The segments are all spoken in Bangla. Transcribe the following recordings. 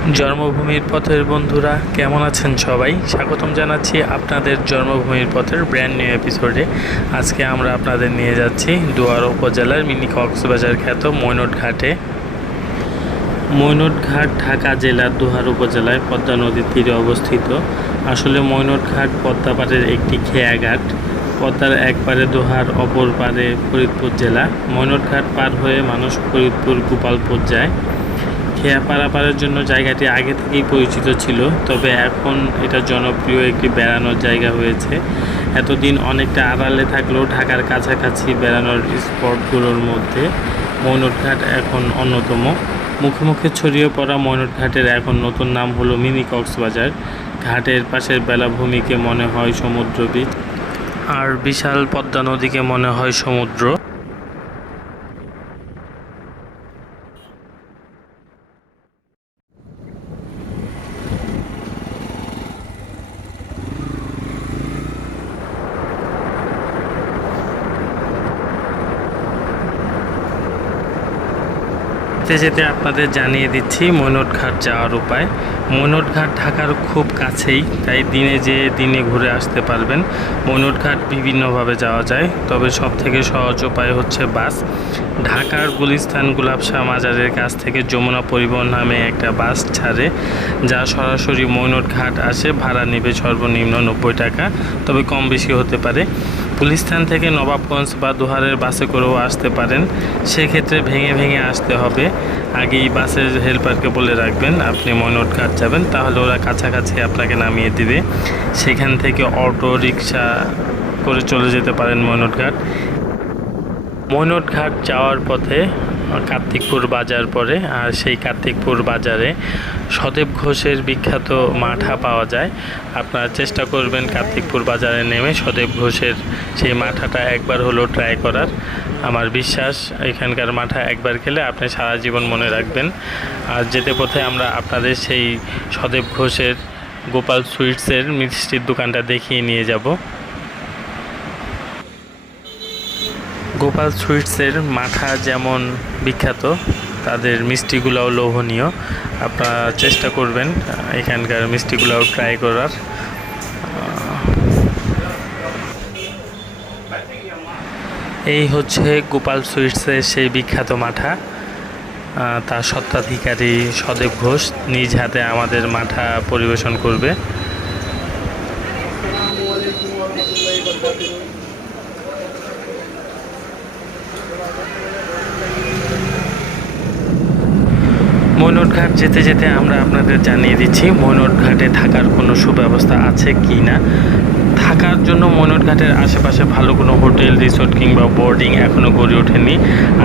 জন্মভূমির পথের বন্ধুরা, কেমন আছেন সবাই? স্বাগতম জানাচ্ছি আপনাদের জন্মভূমির পথের ব্র্যান্ড নিউ এপিসোডে আজকে আমরা আপনাদের নিয়ে যাচ্ছি দুয়ার উপজেলার মিনি কক্সবাজার খ্যাত মৈনট ঘাটে মৈনট ঘাট ঢাকা জেলার দুহার উপজেলায় পদ্মা নদীর তীরে অবস্থিত। আসলে মৈনট ঘাট পদ্মা পাড়ের একটি খেয়াঘাট। পদ্মার এক পারে দোহার, অপর পারে ফরিদপুর জেলা। মৈনট ঘাট পার হয়ে মানুষ ফরিদপুর, গোপালপুর যায়। খেয়া পারাপারের জন্য জায়গাটি আগে থেকেই পরিচিত ছিল, তবে এখন এটা জনপ্রিয় একটি বেড়ানোর জায়গা হয়েছে। এতদিন অনেকটা আড়ালে থাকলেও ঢাকার কাছাকাছি বেড়ানোর স্পটগুলোর মধ্যে মৈনটঘাট এখন অন্যতম। মুখে মুখে ছড়িয়ে পড়া মৈনটঘাটের এখন নতুন নাম হলো মিনি কক্সবাজার। ঘাটের পাশের বেলাভূমিকে মনে হয় সমুদ্র বীচ আর বিশাল পদ্মা নদীকে মনে হয় সমুদ্র। যেতে যেতে আপনাদের জানিয়ে দিচ্ছি মৈনট ঘাট যাওয়ার উপায়। মৈনট ঘাট ঢাকার খুব কাছেই, তাই দিনে যে দিনে ঘুরে আসতে পারবেন। মৈনট ঘাট বিভিন্নভাবে যাওয়া যায়, তবে সব থেকে সহজ উপায় হচ্ছে বাস। ঢাকার গুলিস্তান গুলাবশাহ মাজারের কাছ থেকে যমুনা পরিবহন নামে একটা বাস ছাড়ে, যা সরাসরি মৈনট ঘাট আসে, ভাড়া নেবে সর্বনিম্ন নব্বই টাকা, তবে কম বেশি হতে পারে। গুলিস্তান থেকে নবাবগঞ্জ বা দুহারের বাসে করেও আসতে পারেন, সেক্ষেত্রে ভেঙে ভেঙে আসতে হবে। আগেই বাসের হেল্পারকে বলে রাখবেন, আপনি মৈনট ঘাট যাবেন, তাহলে ওরা কাছাকাছি আপনাকে নামিয়ে দিবে। সেখান থেকে অটো রিক্সা করে চলে যেতে পারেন মৈনট ঘাট। মৈনট ঘাট যাওয়ার পথে কার্তিকপুর বাজার পরে আর সেই কার্তিকপুর বাজারে সদেব ঘোষের বিখ্যাত মাঠা পাওয়া যায়। আপনারা চেষ্টা করবেন কার্তিকপুর বাজারে নেমে সদেব ঘোষের সেই মাঠাটা একবার হলো ট্রাই করার। আমার বিশ্বাস, এখানকার মাঠা একবার খেলে আপনি সারা জীবন মনে রাখবেন। আর যেতে পথে আমরা আপনাদের সেই সদেব ঘোষের গোপাল সুইটসের মিষ্টির দোকানটা দেখিয়ে নিয়ে যাব। গোপাল সুইটসের মাঠা যেমন বিখ্যাত, তাদের মিষ্টিগুলোও লোভনীয়। আপনারা চেষ্টা করবেন এখানকার মিষ্টিগুলোও ট্রাই করার। এই হচ্ছে গোপাল সুইটসের সেই বিখ্যাত মাঠা তার সত্ত্বাধিকারী সদেব ঘোষ নিজ হাতে আমাদের মাঠা পরিবেশন করবে। মৈনট ঘাট যেতে যেতে আমরা আপনাদের জানিয়ে দিচ্ছি মৈনট ঘাটে থাকার কোনো সুব্যবস্থা আছে কি না? থাকার জন্য মৈনট ঘাটের আশেপাশে ভালো কোনো হোটেল, রিসোর্ট কিংবা বোর্ডিং এখনও গড়ে ওঠেনি।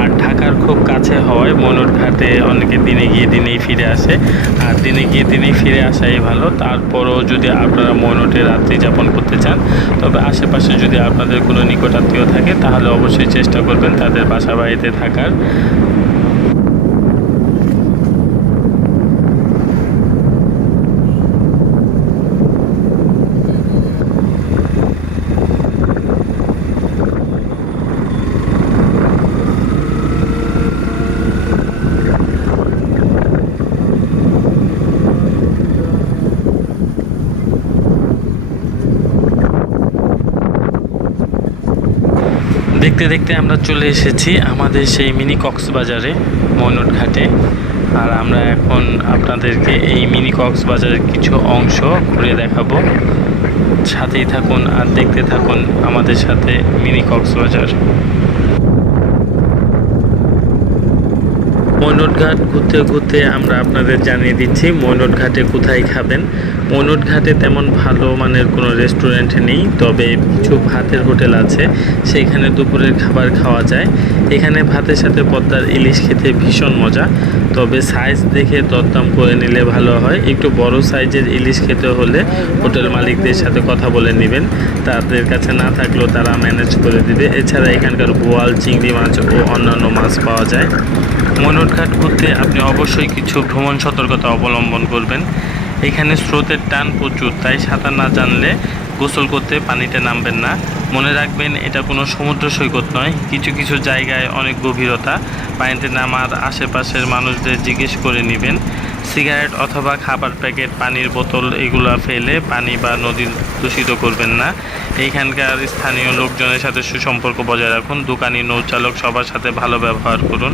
আর ঢাকার খুব কাছে হওয়ায় মৈনট ঘাটে অনেকে দিনে গিয়ে দিনেই ফিরে আসে। আর দিনে গিয়ে দিনেই ফিরে আসাই ভালো। তারপরও যদি আপনারা মৈনটে রাত্রি যাপন করতে চান, তবে আশেপাশে যদি আপনাদের কোনো নিকটাত্মীয় থাকে, তাহলে অবশ্যই চেষ্টা করবেন তাদের বাসা বাড়িতে থাকার। দেখতে দেখতে আমরা চলে এসেছি আমাদের সেই মিনি কক্সবাজারে মৈনট ঘাটে আর আমরা এখন আপনাদেরকে এই মিনি কক্সবাজারের কিছু অংশ ঘুরে দেখাবো। সাথেই থাকুন আর দেখতে থাকুন আমাদের সাথে মিনি কক্সবাজার। মৈনট ঘাট ঘুরতে ঘুরতে আমরা আপনাদের জানিয়ে দিচ্ছি মৈনট ঘাটে কোথায় খাবেন। মৈনট ঘাটে তেমন ভালো মানের কোনো রেস্টুরেন্ট নেই, তবে কিছু ভাতের হোটেল আছে সেইখানে দুপুরের খাবার খাওয়া যায়। এখানে ভাতের সাথে পদ্মার ইলিশ খেতে ভীষণ মজা, তবে সাইজ দেখে দরদাম করে নিলে ভালো হয়। একটু বড় সাইজের ইলিশ খেতে হলে হোটেল মালিকদের সাথে কথা বলে নেবেন। তাদের কাছে না থাকলেও তারা ম্যানেজ করে দিবে। এছাড়া এখানকার বোয়াল, চিংড়ি মাছ ও অন্যান্য মাছ পাওয়া যায়। মনোরঘাট ঘুরতে আপনি অবশ্যই কিছু ভ্রমণ সতর্কতা অবলম্বন করবেন। এখানে স্রোতের টান প্রচুর, তাই সাঁতার না জানলে গোসল করতে পানিতে নামবেন না। মনে রাখবেন, এটা কোনো সমুদ্র সৈকত নয়, কিছু কিছু জায়গায় অনেক গভীরতা। পানিতে নামার আশেপাশের মানুষদের জিজ্ঞেস করে নেবেন। সিগারেট অথবা খাবার প্যাকেট, পানির বোতল এগুলো ফেলে পানি বা নদী দূষিত করবেন না। এইখানকার স্থানীয় লোকজনের সাথে সুসম্পর্ক বজায় রাখুন। দোকানি, নৌচালক সবার সাথে ভালো ব্যবহার করুন।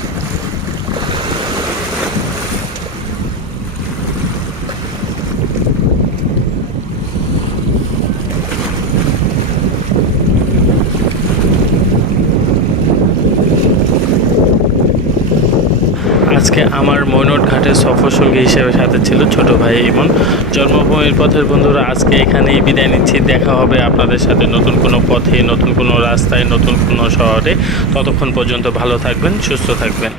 আজকে আমার মৈনট ঘাটের সফর সঙ্গী হিসেবে সাথে ছিল ছোট ভাই ইমন। জন্মভূমির পথের বন্ধুরা, আজকে এখানেই বিদায় নিচ্ছি। দেখা হবে আপনাদের সাথে নতুন কোনো পথে, নতুন কোনো রাস্তায়, নতুন কোনো শহরে। ততক্ষণ পর্যন্ত ভালো থাকবেন, সুস্থ থাকবেন।